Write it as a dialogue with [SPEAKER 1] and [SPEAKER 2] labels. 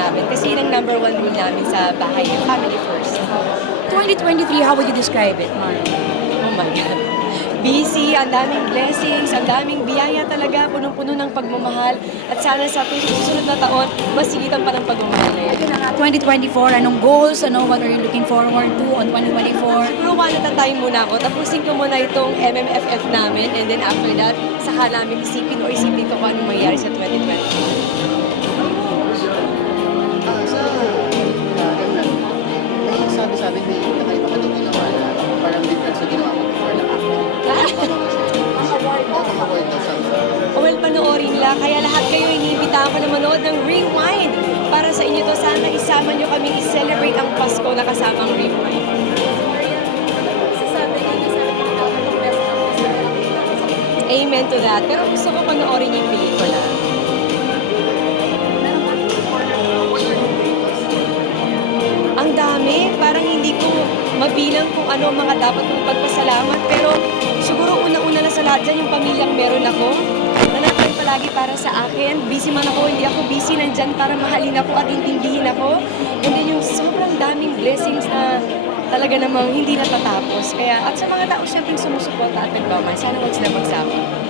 [SPEAKER 1] namin. Kasi yun ang number one rule namin sa bahay, yung family first.
[SPEAKER 2] 2023, how would you describe it, Mara?
[SPEAKER 1] Oh my God. Busy, ang daming blessings, ang daming biyaya talaga, punong-puno ng pagmamahal. At sana sa susunod na taon, mas sigitan pa ng pagmamahal na yan.
[SPEAKER 2] Ayun na nga, 2024, anong goals? Ano, what are you looking forward to on 2024?
[SPEAKER 1] Siguro one at a time muna ako. Tapusin ko muna itong MMFF namin and then after that, saka namin isipin o isipin ko kung anong
[SPEAKER 3] Award daw sa
[SPEAKER 1] Well, panoorin lang. Kaya lahat kayo iniimbitahan ko na manood ng Rewind. Para sa inyo to, sana isama nyo kami i-celebrate ang Pasko na kasama ang Rewind. Amen to that. Pero gusto ko panoorin yung pelikula. Ang dami. Parang hindi ko mabilang kung ano ang mga dapat kong pagpasalamat. Pero siguro una-una na sa lahat dyan, yung pamilyang meron ako. Na nandyan palagi para sa akin. Busy man ako, hindi ako busy. Nandyan para mahalin ako at intindihin ako. And then yung sobrang daming blessings na talaga namang hindi natatapos. Kaya, at sa mga tao siyempre sumusuporta at nagmamahal, sana wag sila magsama.